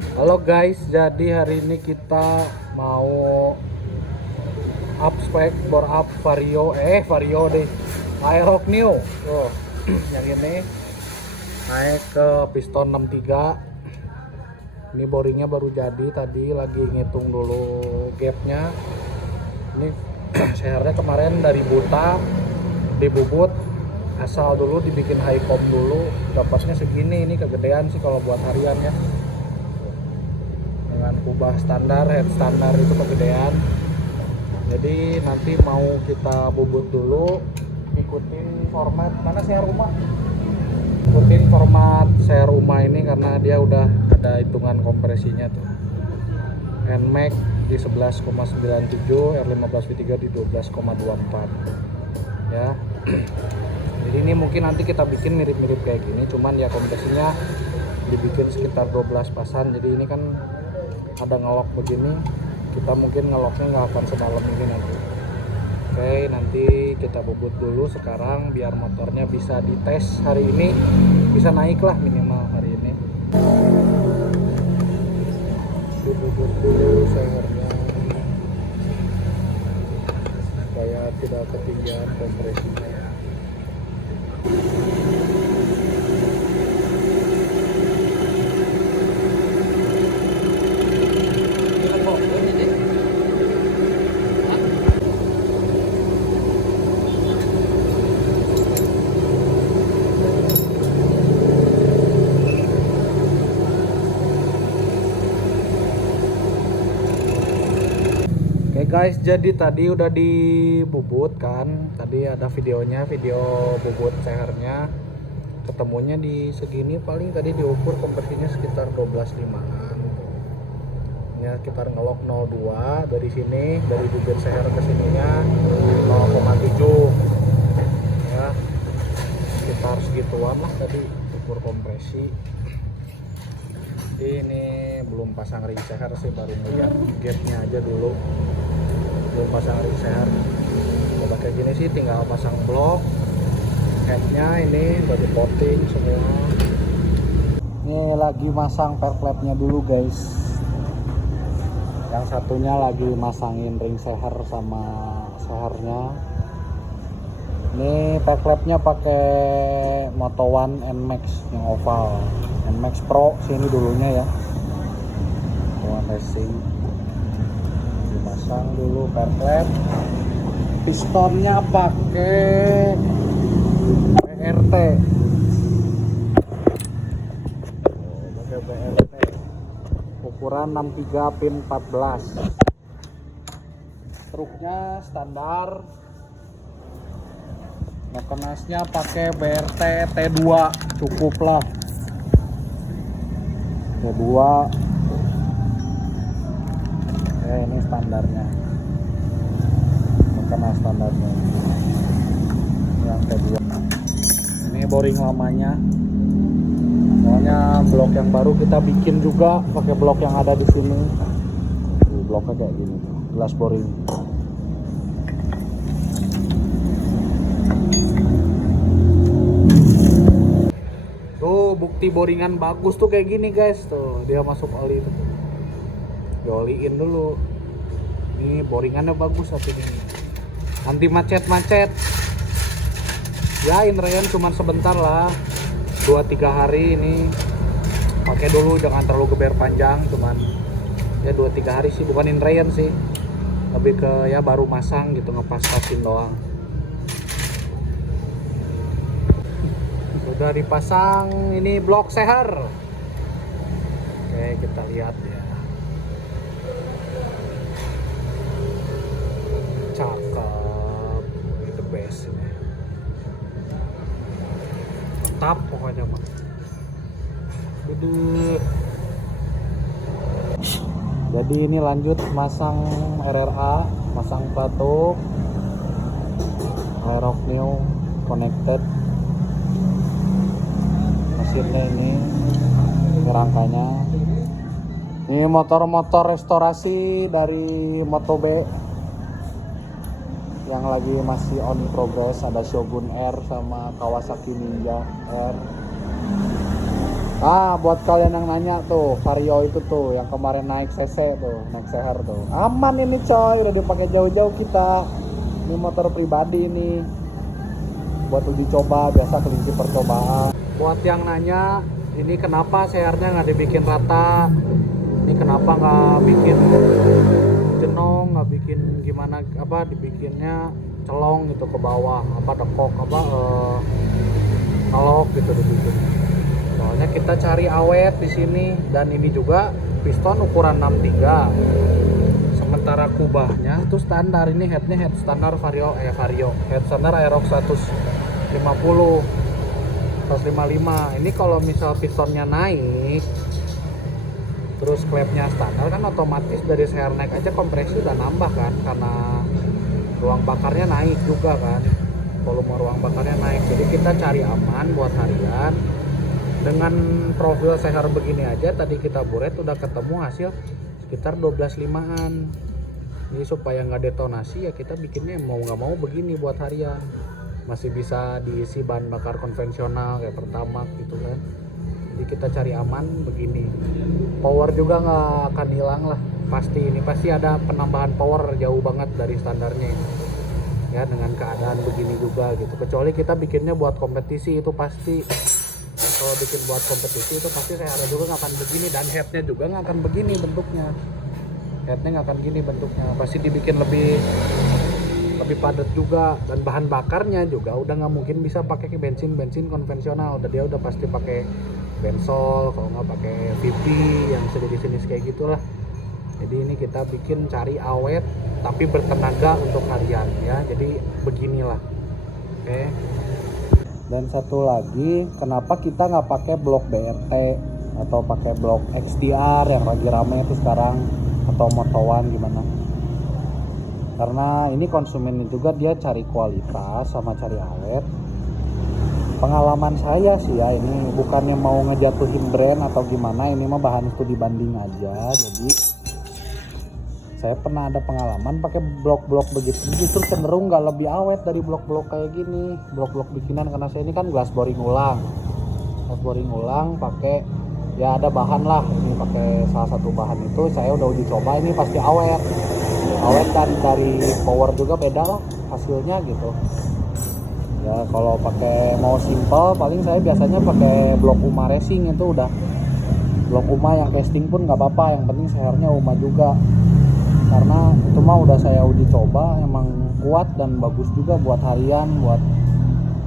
Halo guys, jadi hari ini kita mau up spec bore up Vario deh, Aerox Neo. Tuh, yang ini naik ke piston 63. Ini boringnya baru jadi, tadi lagi ngitung dulu gapnya. Ini sehernya kemarin dari buta dibubut, asal dulu dibikin high com dulu, dapatnya segini. Ini kegedean sih kalau buat harian ya. Dengan kubah standar, head standar itu kegedean. Jadi nanti mau kita bubut dulu, ikutin format mana share rumah, ikutin format share rumah ini karena dia udah ada hitungan kompresinya tuh. Nmax di 11,97, R15 V3 di 12,24 ya. Jadi ini mungkin nanti kita bikin mirip-mirip kayak gini, cuman ya kompresinya dibikin sekitar 12 pasan. Jadi ini kan ada ngelok begini, kita mungkin ngeloknya nggak akan sedalam ini nanti. Oke, nanti kita bubut dulu sekarang biar motornya bisa dites hari ini, bisa naik lah minimal hari ini. Dibubut dulu sehernya supaya tidak ketinggian kompresinya. Oke guys, jadi tadi udah dibubut kan, tadi ada videonya, video bubut sehernya. Ketemunya di segini, paling tadi diukur kompresinya sekitar 12,5an ya. Kita ngelok 02 dari sini, dari bibir seher ke sininya 0,7 ya, sekitar segituan lah tadi ukur kompresi. Jadi ini belum pasang ring seher sih, baru ngeliat gapnya aja dulu, belum pasang ring seher. Udah kayak gini sih, tinggal pasang blok. Headnya ini udah dipotting semua. Ini lagi masang perklepnya dulu guys. Yang satunya lagi masangin ring seher sama sehernya. Ini perklepnya pakai Moto One Nmax yang oval, Nmax Pro sini dulunya ya, Moto One Racing. Dipasang dulu perklep. Pistonnya pakai BRT. Pakai BRT. Ukuran 63 pin 14. Truknya standar. Mekanasnya pakai BRT T2, cukup lah. T2. Ini standarnya. Mekanaz standarnya. Yang T2. Ini boring lamanya. Soalnya blok yang baru kita bikin juga pakai blok yang ada di sini. Bloknya kayak gini, gelas boring. Tuh bukti boringan bagus tuh kayak gini guys, tuh dia masuk oli tuh. Dioliin dulu. Ini boringannya bagus satu ini. Anti macet-macet. Ya inrayan cuman sebentar lah, 2-3 hari ini. Pakai dulu, jangan terlalu geber panjang, cuman ya 2-3 hari sih, bukan inrayan sih. Lebih ke ya baru masang gitu, ngepas-pasin doang. Sudah dipasang ini blok seher. Oke, kita lihat ya. Cakep, ini the best ini. Mantap pokoknya mah. Jadi ini lanjut masang RRA, masang pelatuk Aerox Neo connected. Mesinnya ini rangkanya. Ini motor-motor restorasi dari Moto B yang lagi masih on progress. Ada Shogun R sama Kawasaki Ninja R. Buat kalian yang nanya tuh, Vario itu tuh yang kemarin naik CC tuh, naik CR tuh. Aman ini coy, udah dipakai jauh-jauh kita. Ini motor pribadi ini. Buat uji coba, biasa kelinci percobaan. Buat yang nanya, ini kenapa CR-nya nggak dibikin rata? Ini kenapa nggak bikin jenong, nggak bikin gimana apa dibikinnya celong gitu ke bawah, apa dekok apa kalok gitu dibikin. Soalnya kita cari awet di sini, dan ini juga piston ukuran 63. Sementara kubahnya itu standar, ini headnya head standar Vario head standar Aerox 155. Ini kalau misal pistonnya naik terus klepnya standar kan otomatis dari CR naik aja kompresi udah nambah kan, karena ruang bakarnya naik juga kan, volume ruang bakarnya naik. Jadi kita cari aman buat harian. Dengan profil CR begini aja tadi kita buret udah ketemu hasil sekitar 12.5an. Jadi supaya nggak detonasi ya kita bikinnya mau nggak mau begini buat harian. Masih bisa diisi bahan bakar konvensional kayak Pertamax gitu kan. Jadi kita cari aman begini. Power juga nggak akan hilang lah. Ini pasti ada penambahan power jauh banget dari standarnya ini. Ya dengan keadaan begini juga gitu. Kecuali kita bikinnya buat kompetisi, itu pasti. Kalau bikin buat kompetisi itu pasti saya juga nggak akan begini, dan headnya juga nggak akan begini bentuknya. Headnya nggak akan gini bentuknya, pasti dibikin lebih padat juga, dan bahan bakarnya juga udah nggak mungkin bisa pakai bensin konvensional. Dia udah pasti pakai bensol, kalau nggak pakai VP yang sejenis kayak gitulah. Jadi ini kita bikin cari awet tapi bertenaga untuk harian ya. Jadi beginilah. Oke. Dan satu lagi, kenapa kita nggak pakai blok BRT atau pakai blok XDR yang lagi rame itu sekarang, atau motowan gimana? Karena ini konsumennya juga dia cari kualitas sama cari awet. Pengalaman saya sih ya, ini bukannya mau ngejatuhin brand atau gimana, ini mah bahan studi banding aja. Jadi saya pernah ada pengalaman pakai blok-blok begitu, justru cenderung nggak lebih awet dari blok-blok kayak gini, blok-blok bikinan. Karena saya ini kan glass boring ulang pakai ya ada bahan lah, ini pakai salah satu bahan itu saya udah uji coba, ini pasti awet dan dari power juga beda lah hasilnya gitu ya. Kalau pakai mau simple paling saya biasanya pakai blok UMA Racing, itu udah blok UMA yang casting pun nggak apa-apa, yang penting CR-nya UMA juga. Karena itu mah udah saya uji coba, emang kuat dan bagus juga buat harian, buat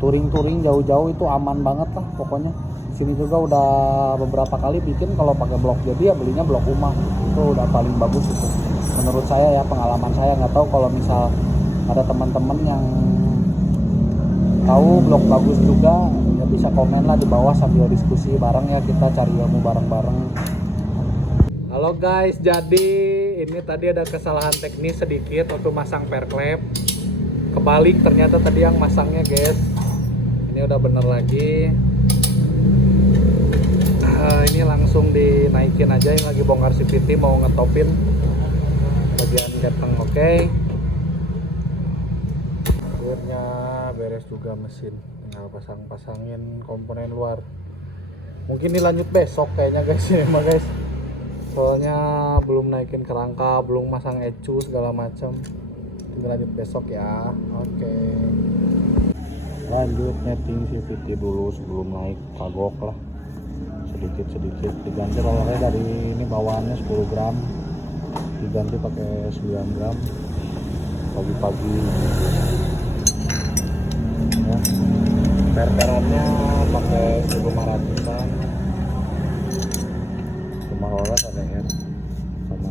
touring jauh-jauh itu aman banget lah pokoknya. Sini juga udah beberapa kali bikin, kalau pakai blok jadi ya belinya blok UMA, itu udah paling bagus itu menurut saya ya, pengalaman saya. Nggak tahu kalau misal ada teman-teman yang tahu blok bagus juga ya bisa komen lah di bawah sambil diskusi bareng ya, kita cari ilmu bareng-bareng. Halo guys, jadi ini tadi ada kesalahan teknis sedikit waktu masang perklep. Kebalik ternyata tadi yang masangnya guys. Ini udah bener lagi. Ini langsung dinaikin aja, yang lagi bongkar CVT mau ngetopin bagian keteng. Oke. Akhirnya beres juga mesin, tinggal pasangin komponen luar. Mungkin dilanjut besok kayaknya guys ini mah guys. Soalnya belum naikin kerangka, belum masang ecu segala macam. Tinggal lanjut besok ya. Oke. Lanjut netting CVT dulu sebelum naik kagok lah. Sedikit diganti rollernya dari ini bawaannya 10 gram diganti pakai 9 gram pagi-pagi ya. Perperannya pakai 1.500an. Rumah roller TDR sama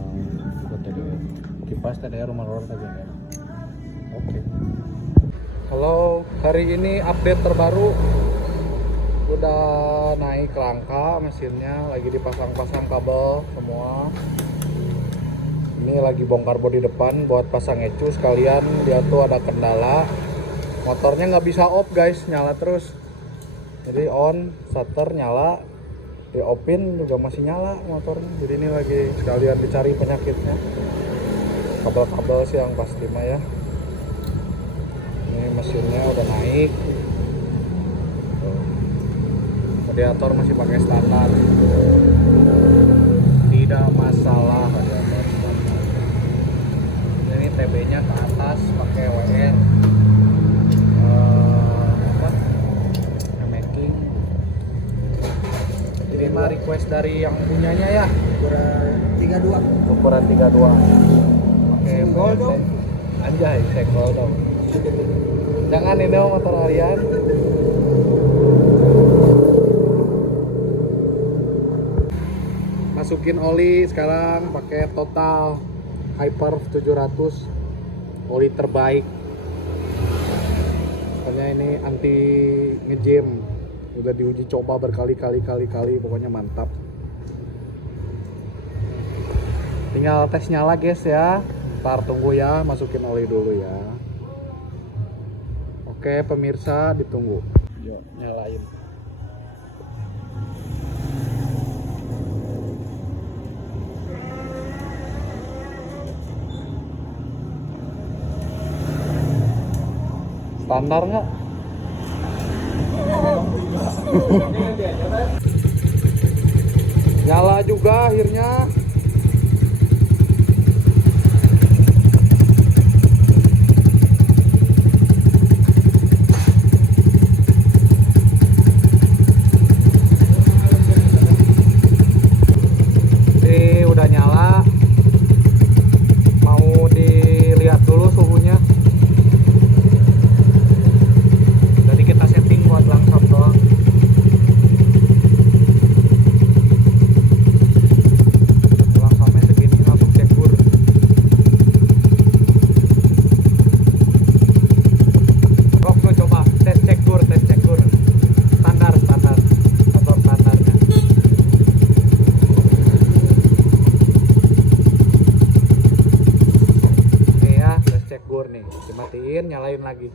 juga TDR, kipas TDR, rumah roller TDR. Oke. Halo, hari ini update terbaru, udah naik rangka mesinnya, lagi dipasang-pasang kabel semua. Ini lagi bongkar bodi depan buat pasang ecu sekalian. Dia tuh ada kendala, motornya nggak bisa off guys, nyala terus. Jadi on, starter nyala, di open juga masih nyala motornya. Jadi ini lagi sekalian dicari penyakitnya. Kabel-kabel sih yang pasti mah ya. Ini mesinnya udah naik. Radiator masih pakai standar, tidak masalah radiator standar. Ini TB nya ke atas pakai WR apa making. Ini mah request dari yang punyanya ya, ukuran 32 pakai Senggol dong. anjay, senggol dong. Jangan ini motor harian. Masukin oli sekarang pakai Total Hyper 700, oli terbaik. Pokoknya ini anti ngejam, udah diuji coba berkali-kali, pokoknya mantap. Tinggal tes nyala guys ya. Ntar tunggu ya, masukin oli dulu ya. Oke pemirsa, ditunggu. Yuk nyalain. Standar nggak? Nyala juga akhirnya. Udah nyala. Mau dilihat dulu suhunya. Jadi kita setting buat langsung doang. Langsungnya segini, langsung cek gur. Kok lo coba tes cek gur. Standar standarnya. Nih ya, tes cek gur nih. Dimatiin, nyalain lagi.